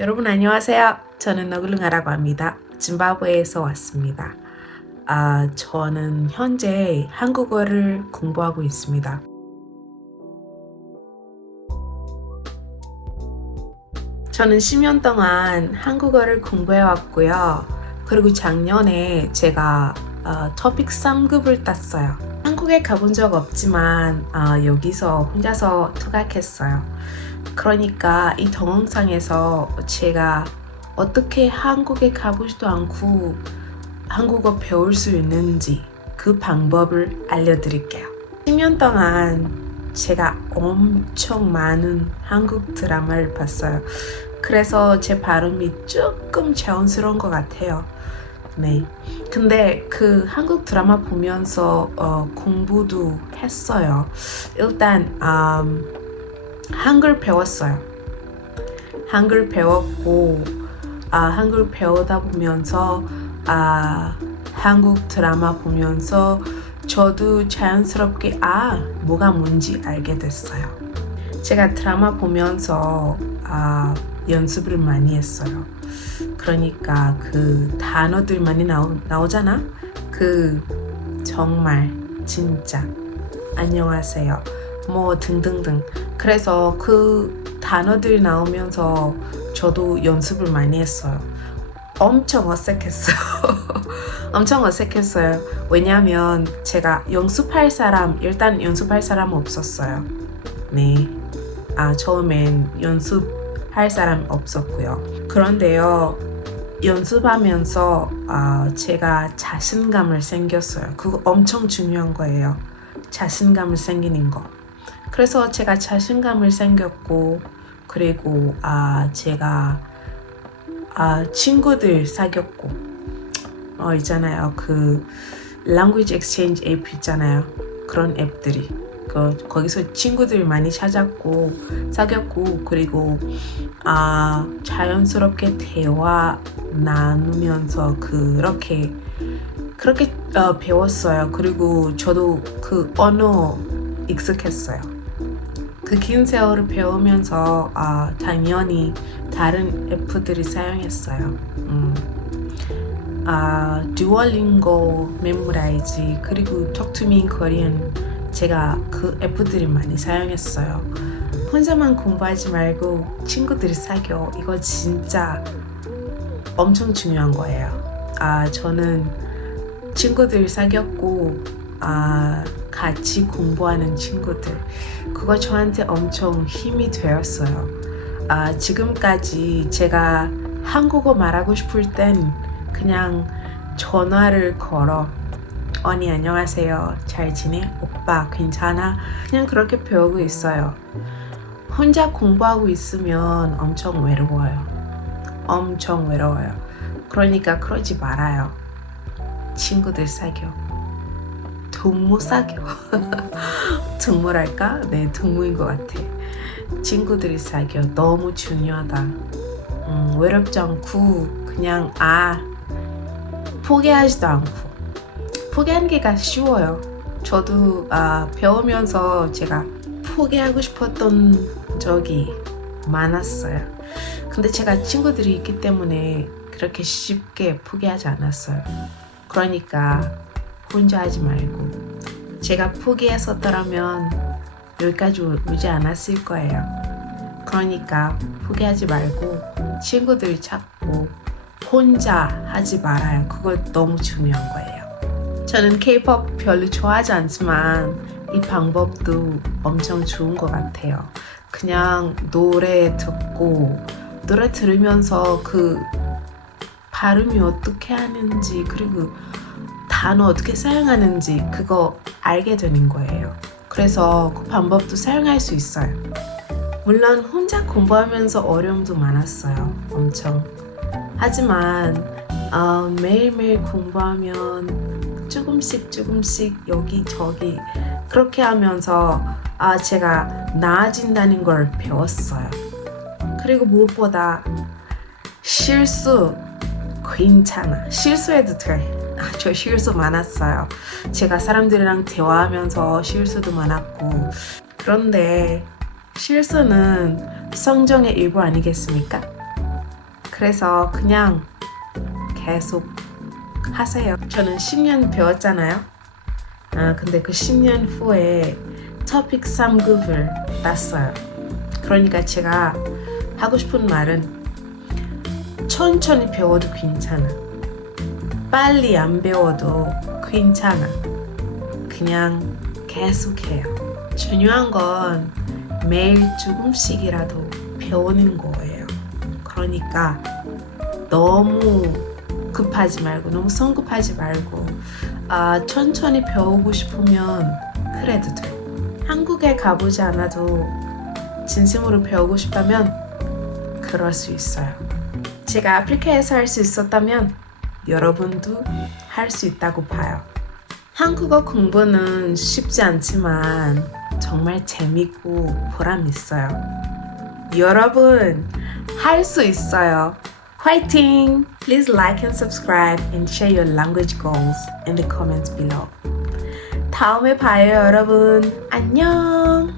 여러분 안녕하세요. 저는 너글릉아라고 합니다. 짐바브웨에서 왔습니다. 저는 현재 한국어를 공부하고 있습니다. 저는 10년 동안 한국어를 공부해 왔고요. 그리고 작년에 제가 토픽 3급을 땄어요. 한국에 가본 적 없지만 여기서 혼자서 통학했어요. 그러니까 이 동영상에서 제가 어떻게 한국에 가보지도 않고 한국어 배울 수 있는지 그 방법을 알려드릴게요. 10년 동안 제가 엄청 많은 한국 드라마를 봤어요. 그래서 제 발음이 조금 자연스러운 것 같아요. 네. 근데 그 한국 드라마 보면서 공부도 했어요. 일단 한글 배웠어요. 한글 배웠고 한글 배우다 보면서 한국 드라마 보면서 저도 자연스럽게 뭐가 뭔지 알게 됐어요. 제가 드라마 보면서 연습을 많이 했어요. 그러니까 그 단어들 많이 나오잖아. 그 정말 진짜 안녕하세요 뭐 등등등. 그래서 그 단어들 나오면서 저도 연습을 많이 했어요. 엄청 어색했어요. 엄청 어색했어요. 왜냐하면 제가 일단 연습할 사람 없었어요. 네. 처음엔 연습할 사람 없었고요. 그런데요, 연습하면서 제가 자신감을 생겼어요. 그거 엄청 중요한 거예요. 자신감을 생기는 거. 그래서 제가 자신감을 생겼고, 그리고 제가 친구들 사귀었고, 있잖아요. 그 language exchange 앱 있잖아요. 그런 앱들이. 거기서 친구들 많이 찾았고 사귀었고, 그리고 자연스럽게 대화 나누면서 그렇게 배웠어요. 그리고 저도 그 언어 익숙했어요. 그 긴 세월을 배우면서 당연히 다른 앱들이 사용했어요. 듀오링고, 메모라이즈, 그리고 Talk to Me in Korean, 제가 그 앱들이 많이 사용했어요. 혼자만 공부하지 말고 친구들이 사겨. 이거 진짜 엄청 중요한 거예요. 저는 친구들 사귀었고 같이 공부하는 친구들, 그거 저한테 엄청 힘이 되었어요. 지금까지 제가 한국어 말하고 싶을 땐 그냥 전화를 걸어. 언니 안녕하세요, 잘 지내? 오빠 괜찮아? 그냥 그렇게 배우고 있어요. 혼자 공부하고 있으면 엄청 외로워요. 엄청 외로워요. 그러니까 그러지 말아요. 친구들 사겨. 동무 사겨. 동무랄까? 네, 동무인 것 같아. 친구들이 사겨. 너무 중요하다. 외롭지 않고 그냥 포기하지도 않고. 포기하기가 쉬워요. 저도 배우면서 제가 포기하고 싶었던 적이 많았어요. 근데 제가 친구들이 있기 때문에 그렇게 쉽게 포기하지 않았어요. 그러니까 혼자 하지 말고, 제가 포기했었더라면 여기까지 오지 않았을 거예요. 그러니까 포기하지 말고 친구들 찾고 혼자 하지 말아요. 그거 너무 중요한 거예요. 저는 K-pop 별로 좋아하지 않지만 이 방법도 엄청 좋은 것 같아요. 그냥 노래 듣고 노래 들으면서 그 발음이 어떻게 하는지, 그리고 단어 어떻게 사용하는지 그거 알게 되는 거예요. 그래서 그 방법도 사용할 수 있어요. 물론 혼자 공부하면서 어려움도 많았어요. 엄청. 하지만 매일매일 공부하면 조금씩 여기저기 그렇게 하면서 제가 나아진다는 걸 배웠어요. 그리고 무엇보다 실수 괜찮아. 실수해도 돼. 저 실수 많았어요. 제가 사람들이랑 대화하면서 실수도 많았고. 그런데 실수는 성장의 일부 아니겠습니까? 그래서 그냥 계속 하세요. 저는 10년 배웠잖아요. 근데 그 10년 후에 토픽 3급을 땄어요. 그러니까 제가 하고 싶은 말은 천천히 배워도 괜찮아. 빨리 안 배워도 괜찮아. 그냥 계속해요. 중요한 건 매일 조금씩이라도 배우는 거예요. 그러니까 너무 급하지 말고 너무 성급하지 말고 천천히 배우고 싶으면 그래도 돼. 한국에 가보지 않아도 진심으로 배우고 싶다면 그럴 수 있어요. 제가 아프리카에서 할 수 있었다면 여러분도 할 수 있다고 봐요. 한국어 공부는 쉽지 않지만 정말 재밌고 보람 있어요. 여러분 할 수 있어요. 화이팅! Please like and subscribe and share your language goals in the comments below. 다음에 봐요, 여러분. 안녕!